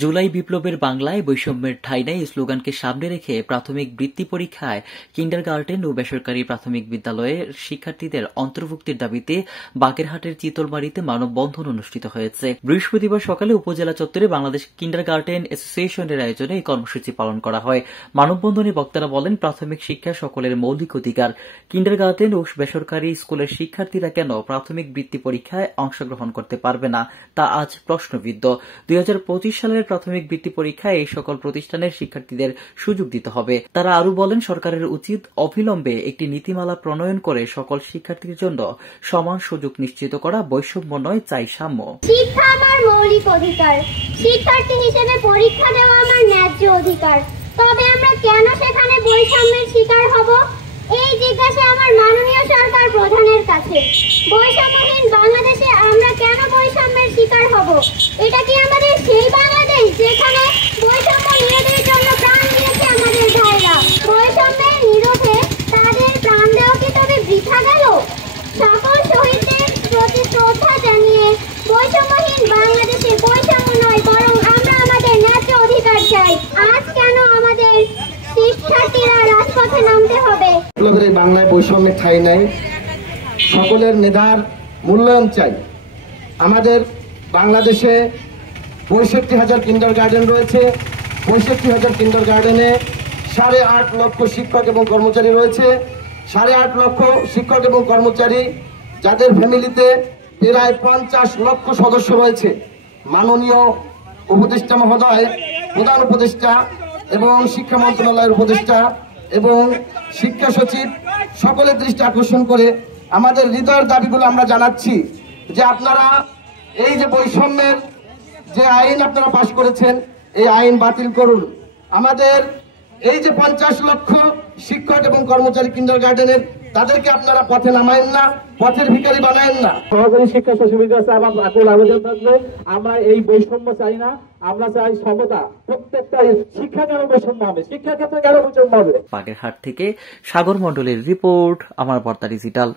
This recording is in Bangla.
জুলাই বিপ্লবের বাংলায় বৈষম্যের ঠাঁই নেই স্লোগানকে সামনে রেখে প্রাথমিক বৃত্তি পরীক্ষায় কিন্ডারগার্টেন ও বেসরকারি প্রাথমিক বিদ্যালয়ের শিক্ষার্থীদের অন্তর্ভুক্তির দাবিতে বাগেরহাটের চিতলমারীতে মানববন্ধন অনুষ্ঠিত হয়েছে। বৃহস্পতিবার সকালে উপজেলা চত্বরে বাংলাদেশ কিন্ডারগার্টেন অ্যাসোসিয়েশনের আয়োজনে এই কর্মসূচি পালন করা হয়। মানববন্ধনে বক্তারা বলেন, প্রাথমিক শিক্ষা সকলের মৌলিক অধিকার। কিন্ডারগার্টেন ও বেসরকারি স্কুলের শিক্ষার্থীরা কেন প্রাথমিক বৃত্তি পরীক্ষায় অংশগ্রহণ করতে পারবে না, তা আজ প্রশ্নবিদ্ধ। 2025 সালের প্রাথমিক বৃত্তি পরীক্ষায় এই সকল প্রতিষ্ঠানের শিক্ষার্থীদের সুযোগ দিতে হবে। তারা আরো বলেন, সরকারের উচিত অবিলম্বে একটি নীতিমালা প্রণয়ন করে সকল শিক্ষার্থীর জন্য সমান সুযোগ নিশ্চিত করা। বৈষম্য নয়, চাই সাম্য। শিক্ষা আমার মৌলিক অধিকার। শিক্ষার্থী হিসেবে পরীক্ষা দেওয়া আমার ন্যায্য অধিকার। তবে আমরা কেন সেখানে বৈষম্যের শিকার হব? এই জিজ্ঞাসা আমার মাননীয় সরকার প্রধানের কাছে। বৈষম্যহীন বাংলাদেশে আমরা কেন বৈষম্যের শিকার হব? এটা কি আমাদের সেই বাংলাদেশ যেখানে বৈষম্য নিরোধের জন্য প্রাণ দিয়েছে আমাদের ভাইরা? বৈষম্যের নিরোধে তাদের প্রাণ দেওয়া কি তবে বৃথা গেল? সকল শহীদদের প্রতি শ্রদ্ধা জানিয়ে বৈষম্যহীন বাংলাদেশে বৈষম্য নয়, বরং আমরা আমাদের ন্যায্য অধিকার চাই। আজ কেন আমাদের শিক্ষার্থীরা রাজপথে নামতে হবে? বাংলায় বৈষম্যের ঠাঁই নাই, সকলের মেধার মূল্যায়ন চাই। আমাদের বাংলাদেশে 65,000 কিন্ডারগার্টেন রয়েছে। 65,000 কিন্ডারগার্টেনে 8.5 লক্ষ শিক্ষক এবং কর্মচারী রয়েছে। 8.5 লক্ষ শিক্ষক এবং কর্মচারী, যাদের ফ্যামিলিতে প্রায় 50 লক্ষ সদস্য রয়েছে। মাননীয় উপদেষ্টা মহোদয়, প্রধান উপদেষ্টা এবং শিক্ষা মন্ত্রণালয়ের উপদেষ্টা এবং শিক্ষা সচিব সকলের দৃষ্টি আকর্ষণ করে আমাদের হৃদয়ের দাবিগুলো আমরা জানাচ্ছি যে আপনারা এই যে বৈষম্যের যে আইন আপনারা পাশ করেছেন, এই আইন বাতিল করুন। আমাদের এই যে 50 লক্ষ শিক্ষক এবং কর্মচারী কিন্ডারগার্টেনের, তাদেরকে আপনারা পথে নামায়েন না, পথের ভিখারি বানায়েন না। সহকারী শিক্ষা সচিবের কাছে আমার আকুল আবেদন থাকবে, আমরা এই বৈষম্য চাই না, আমরা চাই সমতা। প্রত্যেকটা শিক্ষা কেন বৈষম্য হবে? শিক্ষা ক্ষেত্রে কেন বৈষম্য হবে? বাগেরহাট থেকে সাগর মণ্ডলের রিপোর্ট, আমার বার্তা ডিজিটাল।